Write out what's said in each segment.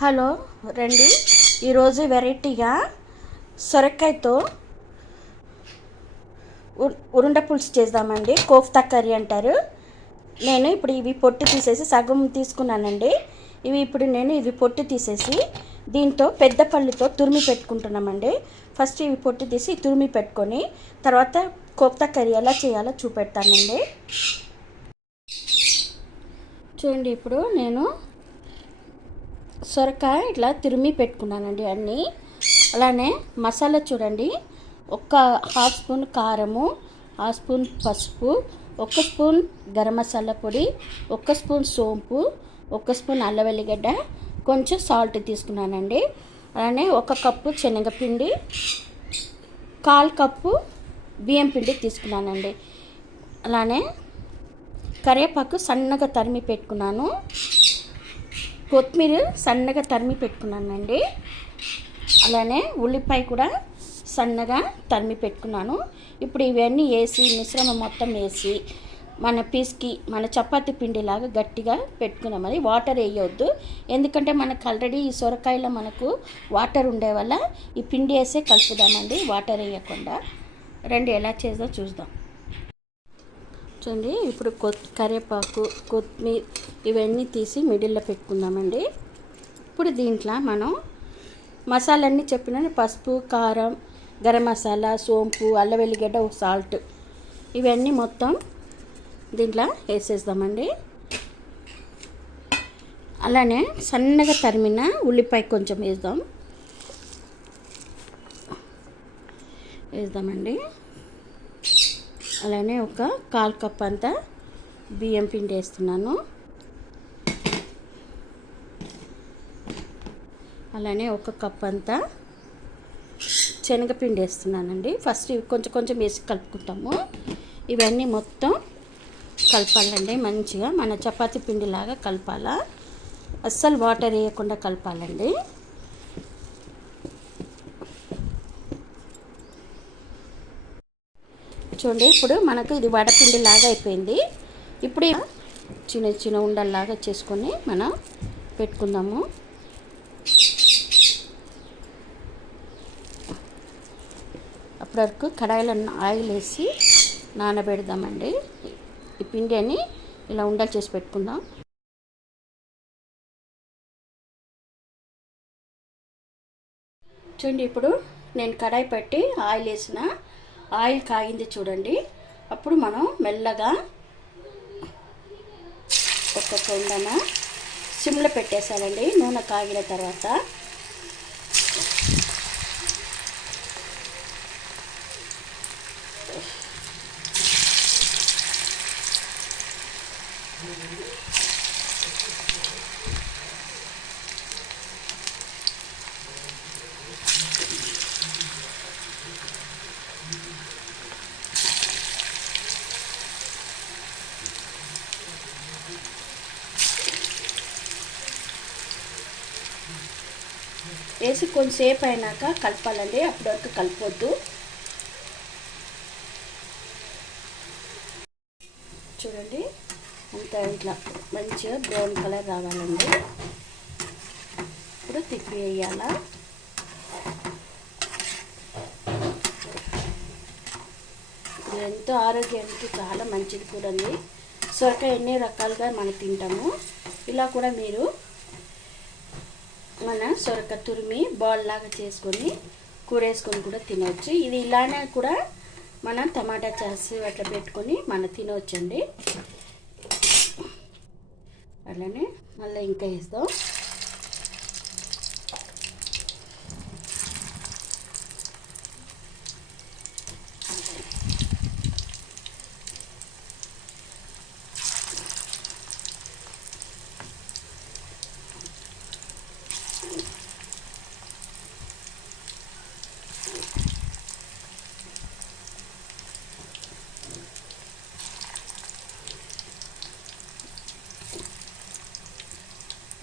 Hello రండి. ఈరోజు వెరైటీగా సొరకాయతో ఉరుండ పులుసు చేద్దామండి. కోఫ్తా కర్రీ అంటారు. నేను ఇప్పుడు ఇవి పొట్టు తీసేసి సగం తీసుకున్నానండి. ఇవి పొట్టు తీసేసి దీంతో పెద్ద పళ్ళుతో తురిమి పెట్టుకుంటున్నామండి. ఫస్ట్ ఇవి పొట్టు తీసి తురిమి పెట్టుకొని తర్వాత కోఫ్తా కర్రీ ఎలా చేయాలో చూపెడతానండి. చూడండి, ఇప్పుడు నేను సొరకాయ ఇట్లా తురిమి పెట్టుకున్నానండి అన్నీ. అలానే మసాలా చూడండి, ఒక హాఫ్ స్పూన్ కారము, హాఫ్ స్పూన్ పసుపు, ఒక స్పూన్ గరం మసాలా పొడి, ఒక స్పూన్ సోంపు, ఒక స్పూన్ అల్లం వెల్లిగడ్డ, కొంచెం సాల్ట్ తీసుకున్నానండి. అలానే ఒక కప్పు శనగపిండి, 1/4 కప్పు బియ్యం పిండి తీసుకున్నానండి. అలానే కరివేపాకు సన్నగా తరిమి పెట్టుకున్నాను, కొత్తిమీర సన్నగా తరిమి పెట్టుకున్నానండి. అలానే ఉల్లిపాయ కూడా సన్నగా తరిమి పెట్టుకున్నాను. ఇప్పుడు ఇవన్నీ వేసి మిశ్రమం మొత్తం వేసి మన చపాతీ పిండిలాగా గట్టిగా పెట్టుకున్నామని. వాటర్ వేయవద్దు, ఎందుకంటే మనకు ఆల్రెడీ ఈ సొరకాయలో మనకు వాటర్ ఉండే వల్ల ఈ పిండి వేసే కలుపుదామండి, వాటర్ వేయకుండా. రండి ఎలా చేద్దాం చూద్దాం. చూడండి, ఇప్పుడు కరివేపాకు, కొత్తిమీర ఇవన్నీ తీసి మిడిల్లో పెట్టుకుందామండి. ఇప్పుడు దీంట్లో మనం మసాలన్నీ చెప్పిన పసుపు, కారం, గరం మసాలా, సోంపు, అల్లం వెల్లిగడ్డ, సాల్ట్ ఇవన్నీ మొత్తం దీంట్లో వేసేద్దామండి. అలానే సన్నగా తరిమిన ఉల్లిపాయ కొంచెం వేద్దామండి. అలానే ఒక 1/4 కప్ అంతా బియ్యం పిండి వేస్తున్నాను. అలానే ఒక కప్ అంతా శనగపిండి వేస్తున్నానండి. ఫస్ట్ ఇవి కొంచెం కొంచెం వేసి కలుపుకుంటాము. ఇవన్నీ మొత్తం కలపాలండి మంచిగా, మన చపాతీ పిండిలాగా కలపాలా, అస్సలు వాటర్ వేయకుండా కలపాలండి. చూడండి, ఇప్పుడు మనకు ఇది వడపిండి లాగా అయిపోయింది. ఇప్పుడు చిన్న చిన్న ఉండల్లాగా చేసుకొని మనం పెట్టుకుందాము. అప్పటి వరకు కడాయిలో ఆయిల్ వేసి నానబెడదామండి. ఈ పిండి అని ఇలా ఉండలు చేసి పెట్టుకుందాం. చూడండి, ఇప్పుడు నేను కడాయి పెట్టి ఆయిల్ వేసిన, ఆయిల్ కాగింది చూడండి. అప్పుడు మనం మెల్లగా ఒక్కొక్క ఉండన సిమ్లో పెట్టేసాలండి. నూనె కాగిన తర్వాత వేసి కొంచెంసేపు అయినాక కలపాలండి, అప్పటి వరకు కలపొద్దు. చూడండి, అంతా ఇట్లా మంచిగా బ్రౌన్ కలర్ రావాలండి. ఇప్పుడు తిప్పి వేయాలా. ఇది ఎంతో ఆరోగ్యానికి చాలా మంచిది కూడా అండి. సొరకాయ ఎన్ని రకాలుగా మనం తింటాము, ఇలా కూడా మీరు మన సొరకాయ తురిమి బాల్ లాగా చేసుకొని కూర వేసుకొని కూడా తినవచ్చు. ఇది ఇలానే కూడా మనం టమాటా చాస్ అట్లా పెట్టుకొని మనం తినవచ్చండి. అలానే మళ్ళీ ఇంకా వేస్తాం.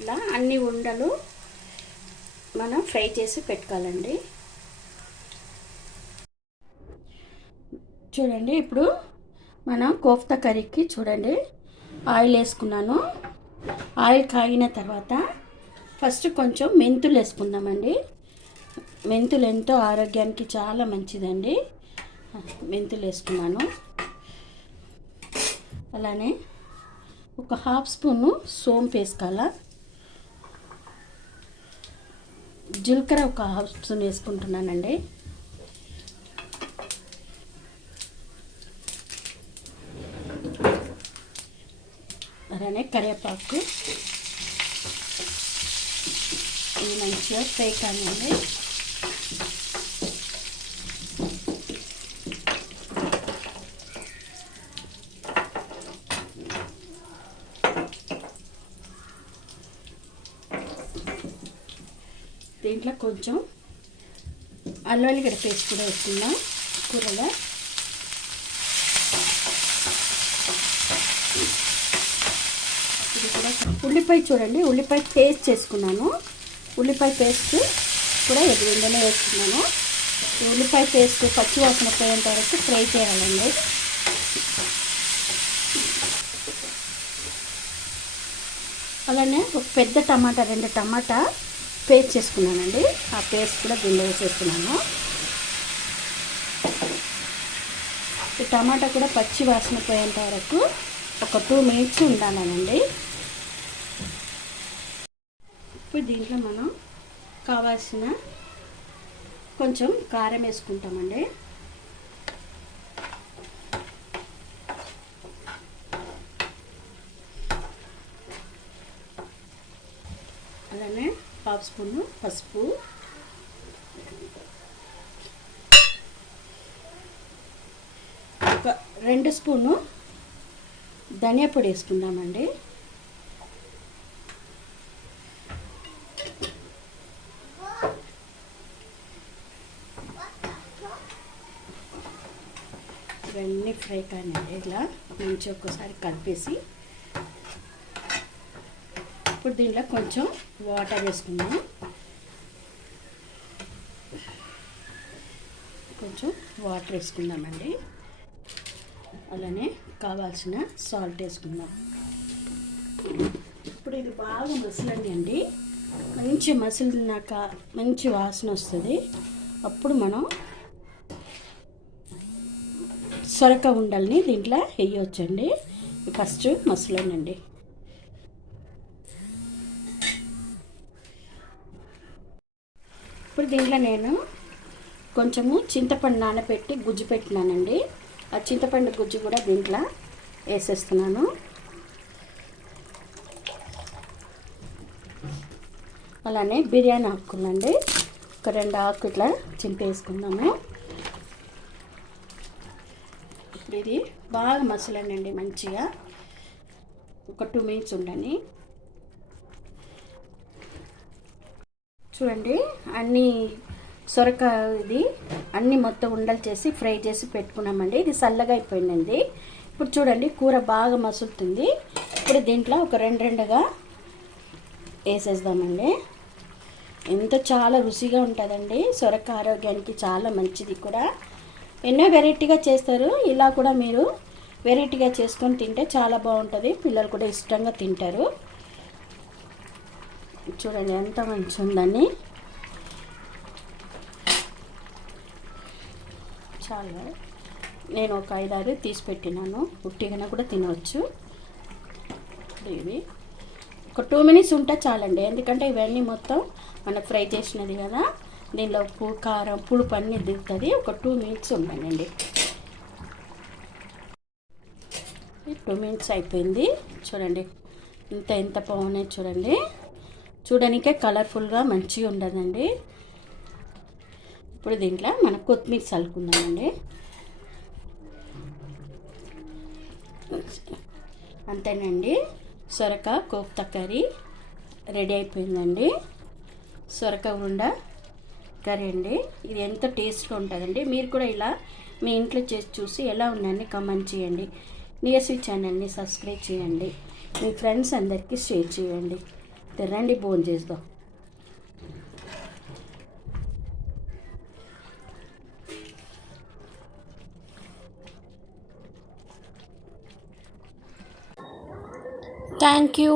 ఇలా అన్ని ఉండలు మనం ఫ్రై చేసి పెట్టుకోవాలండి. చూడండి, ఇప్పుడు మనం కోఫ్తా కర్రీకి చూడండి ఆయిల్ వేసుకున్నాను. ఆయిల్ కాగిన తర్వాత ఫస్ట్ కొంచెం మెంతులు వేసుకుందామండి. మెంతులు ఎంతో ఆరోగ్యానికి చాలా మంచిదండి. మెంతులు వేసుకున్నాను. అలానే ఒక హాఫ్ స్పూను సోంపు వేసుకోవాలా. జీలకర్ర ఒక హాఫ్ స్పూన్ వేసుకుంటున్నానండి. అలానే కరివేపాకు ఇది మంచిగా ఫ్రై కానివ్వండి. దీంట్లో కొంచెం అల్లం వెల్లిగడ్డ పేస్ట్ కూడా వేసుకుందాం కూరలో. ఇది కూడా ఉల్లిపాయ చూడండి, ఉల్లిపాయ పేస్ట్ చేసుకున్నాను. ఉల్లిపాయ పేస్ట్ కూడా ఎదురుండనే వేసుకున్నాను. ఉల్లిపాయ పేస్ట్ పచ్చివాసన పోయేంత వరకు ఫ్రై చేయాలండి. అలానే ఒక పెద్ద టమాటా, 2 టమాటా పేస్ట్ చేసుకున్నానండి. ఆ పేస్ట్ కూడా దీనిలో వేసేస్తున్నాను. ఈ టమాటా కూడా పచ్చి వాసన పోయేంత వరకు ఒక 2 మినిట్స్ ఉండాలండి. ఇప్పుడు దీంట్లో మనం కావాల్సిన కొంచెం కారం వేసుకుంటామండి. అలానే హాఫ్ స్పూను పసుపు, ఒక 2 స్పూను ధనియా పొడి వేసుకుందామండి. ఇవన్నీ ఫ్రై కానివ్వండి. ఇలా మంచి ఒక్కసారి కలిపేసి ఇప్పుడు దీంట్లో కొంచెం వాటర్ వేసుకుందాం. కొంచెం వాటర్ వేసుకుందామండి. అలానే కావాల్సిన సాల్ట్ వేసుకుందాం. ఇప్పుడు ఇది బాగా మసలండి. మంచి మసిలినాక మంచి వాసన వస్తుంది. అప్పుడు మనం సొరక ఉండల్ని దీంట్లో వేయవచ్చండి. ఫస్ట్ మసలనండి. ఇప్పుడు దీంట్లో నేను కొంచెము చింతపండు నానబెట్టి గుజ్జు పెట్టినానండి. ఆ చింతపండు గుజ్జు కూడా దీంట్లో వేసేస్తున్నాను. అలానే బిర్యానీ ఆకులండి, ఒక 2 ఆకు ఇట్లా చింపేసుకుందాము. ఇప్పుడు ఇది బాగా మసలండి మంచిగా. ఒక 2 మినిట్స్ ఉండని. చూడండి అన్నీ సొరక ఇది అన్నీ మొత్తం ఉండలు చేసి ఫ్రై చేసి పెట్టుకున్నామండి. ఇది చల్లగా అయిపోయిందండి. ఇప్పుడు చూడండి కూర బాగా మసులుతుంది. ఇప్పుడు దీంట్లో ఒక 2గా వేసేద్దామండి. ఎంతో చాలా రుచిగా ఉంటుందండి. సొరక ఆరోగ్యానికి చాలా మంచిది కూడా. ఎన్నో వెరైటీగా చేస్తారు. ఇలా కూడా మీరు వెరైటీగా చేసుకొని తింటే చాలా బాగుంటుంది. పిల్లలు కూడా ఇష్టంగా తింటారు. చూడండి ఎంత మంచి ఉందని. చాలా నేను ఒక 5-6 తీసి పెట్టినాను. ఉట్టిగా కూడా తినవచ్చు. ఇది ఒక 2 మినిట్స్ ఉంటే చాలండి. ఎందుకంటే ఇవన్నీ మొత్తం మనం ఫ్రై చేసినది కదా, దీనిలో ఉప్పు కారం పులుపు అన్నీ దిగుతుంది. ఒక 2 మినిట్స్ ఉండండి. 2 మినిట్స్ అయిపోయింది. చూడండి ఎంత బాగున్నాయి చూడండి. చూడడానికే కలర్ఫుల్గా మంచిగా ఉండదండి. ఇప్పుడు దీంట్లో మనం కొత్తిమీర చల్లుకుందామండి. అంతేనండి, సొరక కోఫ్తా కర్రీ రెడీ అయిపోయిందండి. సొరక ఉండ కర్రీ అండి. ఇది ఎంత టేస్ట్గా ఉంటుందండి. మీరు కూడా ఇలా మీ ఇంట్లో చేసి చూసి ఎలా ఉందని కామెంట్ చేయండి. నియస్వి ఛానల్ని సబ్స్క్రైబ్ చేయండి. మీ ఫ్రెండ్స్ అందరికీ షేర్ చేయండి. రండి భోజనం చేద్దాం. Thank you.